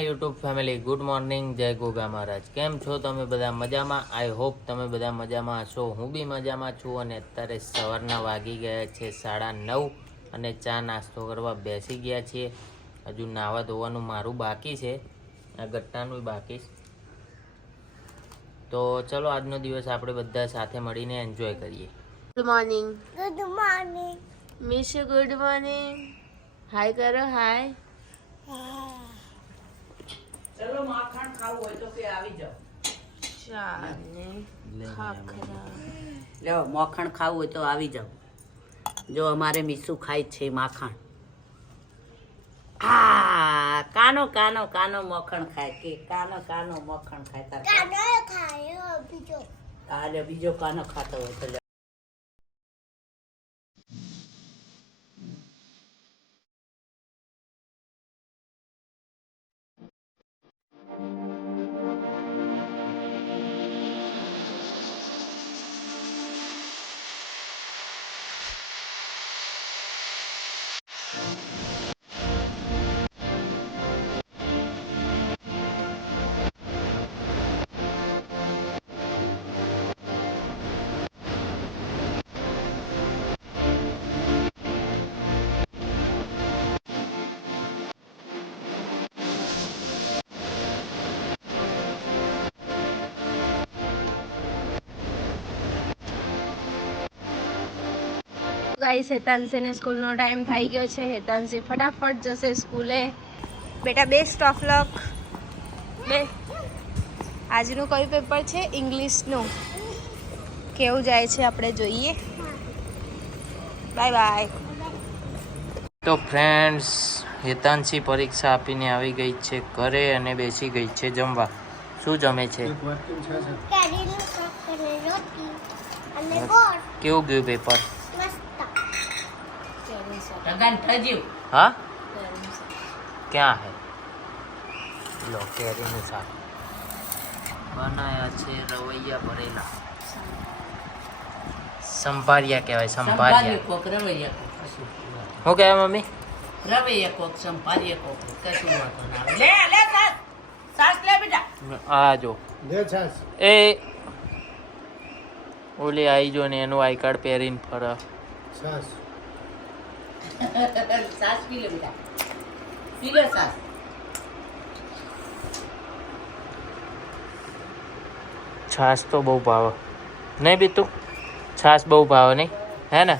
My YouTube family, good morning, જય ગોગા મહારાજ। કેમ છો તમે બધા? મજામાં? આઈ હોપ તમે બધા મજામાં હશો। હું બી મજામાં છું અને અત્યારે સવારના વાગી ગયા છે 9:30 અને ચા નાસ્તો કરવા બેસી ગયા છીએ। હજુ નાવા ધોવાનું મારું બાકી છે, આ ગટ્ટાનું બાકી। તો ચલો આજનો દિવસ આપણે બધા સાથે મળીને એન્જોય કરીએ। Good morning Mish, good morning. Hi કરો, હાય। चलो माखण खाવું હોય તો કે આવી જાઓ। ચા ને ખાખરા। લો માખણ ખાવું હોય તો આવી જાઓ। જો અમારે મીસુ ખાય છે માખણ। આ કાનો કાનો કાનો માખણ ખાય કે કાનો કાનો માખણ ખાય તાર કાનો ખાય બીજો આ બીજો કાનો ખાતો હોય તો ગાઈસ, હેતાંશીને સ્કૂલનો ટાઈમ થઈ ગયો છે। હેતાંશી ફટાફટ જશે સ્કૂલે। બેટા બેસ્ટ ઓફ લક। બે આજનું કયું પેપર છે? ઇંગ્લિશનું। કેવું જાય છે આપણે જોઈએ। Bye bye. તો ફ્રેન્ડ્સ, હેતાંશી પરીક્ષા આપીને આવી ગઈ છે ઘરે અને બેસી ગઈ છે જમવા। શું જમે છે? કેવું ગયું પેપર? લગન થયું हाँ, क्या है? लो કેરીનું શાક બનાયા છે, રવૈયા ભરેલા, સંભારિયા કહેવાય, સંભારિયા। કોક રવૈયા કોક શું કહેવાય મમ્મી? રવૈયા કોક સંભારિયા કોક કશું વાતો ના આવે। લે લે સાસ સાસ લે બેટા। આ જો એ ઓલી આઈ જો ને એનું આઈ કાર્ડ પહેરીને ફરે। સાસ પી લે બેટા, પી લે સાસ। છાશ તો બહુ ભાવે નહીં બીતું? છાશ બહુ ભાવે નહીં, હે ને?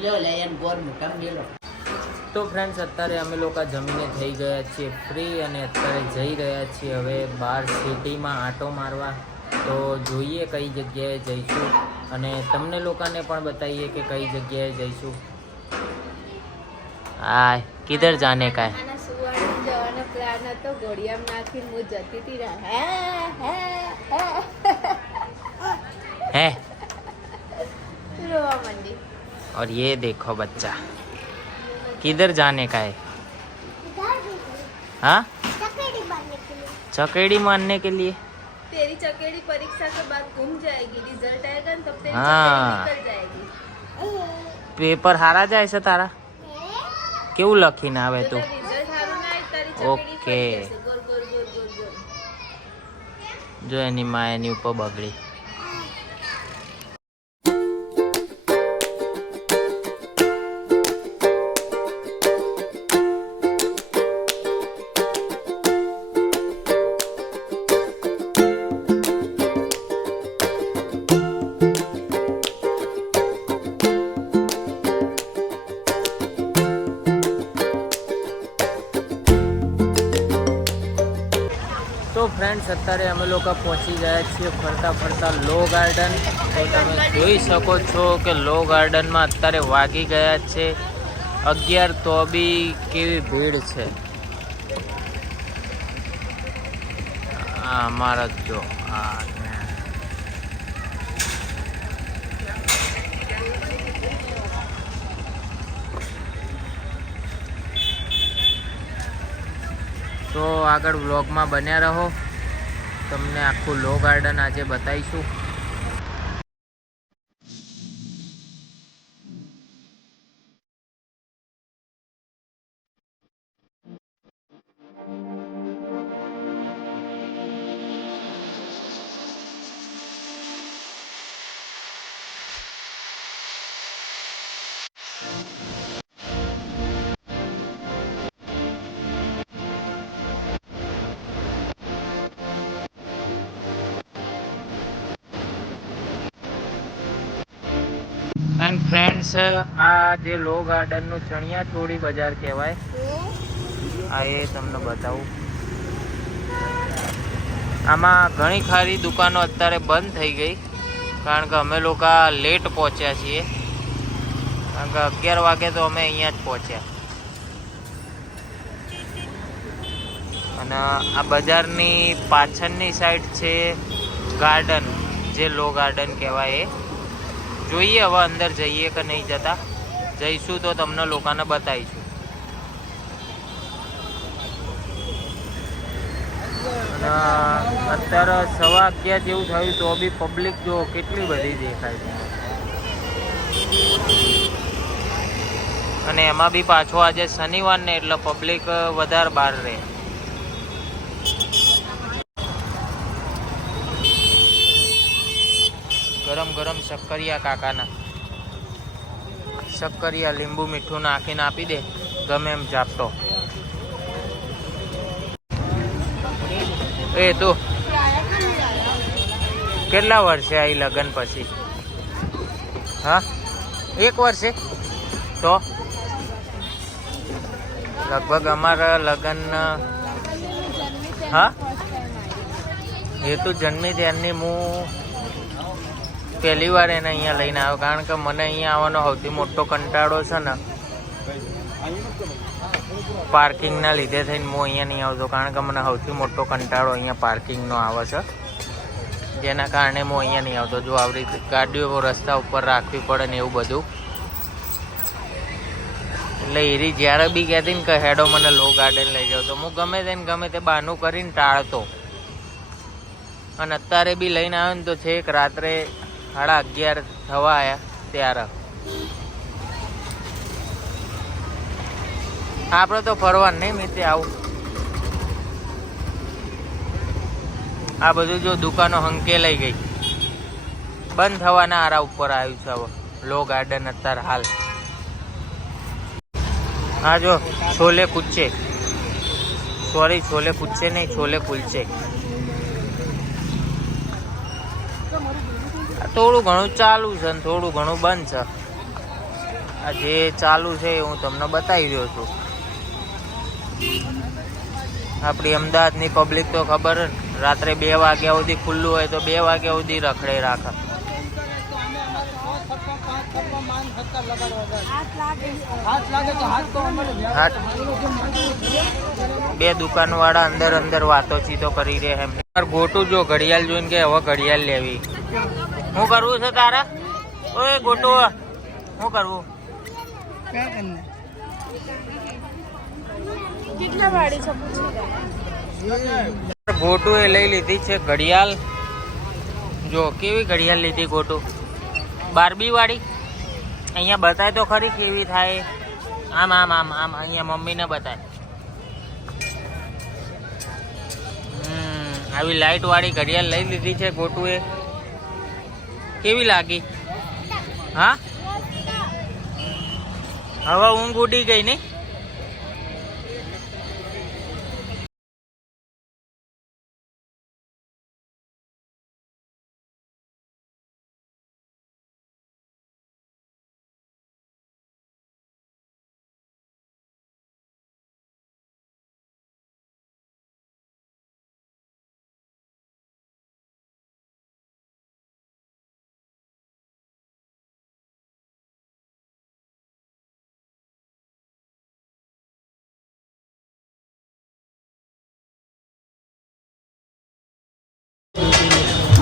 લ્યો લે એન ગોર મોટા લે લો। તો ફ્રેન્ડ્સ, અત્યારે અમે લોકો જમીને થઈ ગયા છીએ ફ્રી અને અત્યારે જઈ રહ્યા છીએ હવે બહાર સિટીમાં આંટો મારવા। તો જોઈએ કઈ જગ્યાએ જઈશું અને તમને લોકોને પણ બતાવીએ કે કઈ જગ્યાએ જઈશું। આ કિધર જાને કા હે? સુવાડી જવાનો પ્લાન હતો, ઘોડિયામાં નાખીને હું જતી હતી ને है રોવા મંડી। और ये देखो बच्चा, किधर जाने का है? हाँ, चकेड़ी मारने के लिए। तेरी चकेड़ी परीक्षा के बाद घूम जाएगी, रिजल्ट आएगा ना तब तेरी हाँ। चकेड़ी निकल जाएगी। पेपर हारा जाए છે તારા? કેવું લખીને આવે તું? રિઝલ્ટ સારું ના આવે તારી ચકેડી ઓકે। ફરી જશે, goal goal goal goal goal. જો એની માં એની ઉપર બગડી। તો ફ્રેન્ડ્સ, અત્યારે અમે લોકો પહોંચી ગયા છીએ ફરતા ફરતા લો ગાર્ડન। તો તમે જોઈ શકો છો કે લો ગાર્ડનમાં અત્યારે વાગી ગયા છે 11। તો બી કેવી ભીડ છે। આ અમારા જો આ તો આગળ વ્લોગમાં બન્યા રહો, તમને આખું લો ગાર્ડન આજે બતાવીશું। એન્ડ ફ્રેન્ડ્સ, આ જે લો ગાર્ડનનું ચણિયા ચોળી બજાર કહેવાય, આ એ તમને બતાવું. આમાં ઘણી ખારી દુકાનો અત્યારે બંધ થઈ ગઈ, કારણ કે અમે લોકો લેટ પહોંચ્યા છીએ. કારણ કે 11 વાગે તો અમે અહીંયા જ પહોંચ્યા. અને આ બજારની પાછળની સાઈડ છે ગાર્ડન, જે લો ગાર્ડન કહેવાય. એ જોઈએ હવે અંદર જઈએ કે નહીં જતા. જઈશું તો તમને લોકોને બતાવીશું. અને અત્યારે 11:15 જેવું થયું તો બી પબ્લિક જો કેટલી બધી દેખાય છે. અને એમાં બી પાછો આજે શનિવાર ને એટલે પબ્લિક વધારે બહાર રહે. ગરમ ગરમ શક્કરિયા કાકાના શક્કરિયા લીંબુ મીઠું નાખીને આપી દે, ગમે એમ ચાપતો. એ તો કેટલા વર્ષે આવી લગ્ન પછી? હા, 1 વર્ષે. તો લગભગ અમારા લગ્ન, હા, એ તો જન્મી ત્યારની હું પહેલી વાર એને અહીંયા લઈને આવ્યો. કારણ કે મને અહીંયા આવવાનો સૌથી મોટો કંટાળો છે ને, પાર્કિંગના લીધે થઈને હું અહીંયા નહીં આવતો. કારણ કે મને સૌથી મોટો કંટાળો અહીંયા પાર્કિંગનો આવે છે, જેના કારણે હું અહીંયા નહીં આવતો. જો આવી રીતે ગાડીઓ રસ્તા ઉપર રાખવી પડે ને એવું બધું. એટલે એરી જ્યારે બી કહેતી ને કે હેડો મને લો ગાર્ડન લઈ જાઓ, તો હું ગમે તે બહાનું કરીને ટાળતો. અને અત્યારે બી લઈને આવ્યો ને તો છેક રાત્રે 11:30 થવા આવ્યા ત્યારે. આપણે તો ફરવાનું નહીં મિત્ર. આવું આ બધું જો દુકાનો હંકેલાઈ ગઈ, બંધ થવાના આરા ઉપર આવ્યું છે હવે લો ગાર્ડન અત્યારે હાલ. હા જો છોલે કુલચે, સોરી છોલે કુલચે નહીં, છોલે કુલચે. થોડું ઘણું ચાલુ છે ને થોડું ઘણું બંધ છે. આ જે ચાલુ છે એ હું તમને બતાવી રહ્યો છું. આપણી અમદાવાદની પબ્લિક તો ખબર ને, રાત્રે 2 વાગ્યા સુધી ખુલ્લું હોય તો 2 વાગ્યા સુધી રખડે રાખે. બે દુકાનવાળા અંદર વાતોચીતો કરી રહ્યા એમ. ગોટું જો ઘડિયાળ જોઈને કે હવે ઘડિયાળ લેવી. શું કરવું છે તારા? ઓય ગોટુ, શું કરવું? કેટલા વાળી છે? ગોટુ એ લઈ લીધી છે ઘડિયાળ. જો કેવી ઘડિયાળ લીધી ગોટુ, બાર્બી વાળી. અહીંયા બતાય તો ખરી કેવી થાય. આમ આમ આમ આમ અહીંયા મમ્મીને બતાય. આવી લાઈટ વાળી ઘડિયાળ લઈ લીધી છે ગોટુએ. કેવી લાગી? હા, હવે ઊંઘ ઉડી ગઈ ને.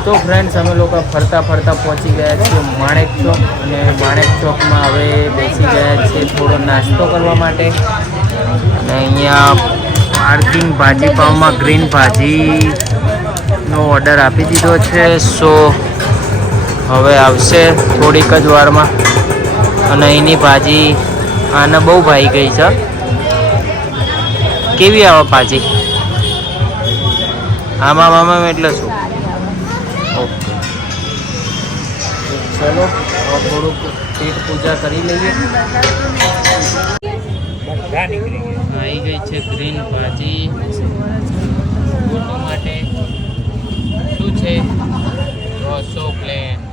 તો ફ્રેન્ડ્સ, અમે લોકો ફરતા પહોંચી ગયા છીએ માણેક ચોક. અને માણેક ચોકમાં હવે બેસી ગયા છીએ થોડો નાસ્તો કરવા માટે. અને અહીંયા પાર્કિંગ ભાજીપાવમાં ગ્રીન ભાજીનો ઓર્ડર આપી દીધો છે. સો હવે આવશે થોડીક જ વારમાં. અને એની ભાજી આને બહુ ભાઈ ગઈ છે. કેવી આવે ભાજી? આમાં એટલે શું? ઓકે, ચલો થોડુંક પેટ પૂજા કરી લઈએ. આવી ગઈ છે ગ્રીન ભાજી ગોટુ માટે. શું છે? રસો પ્લેન.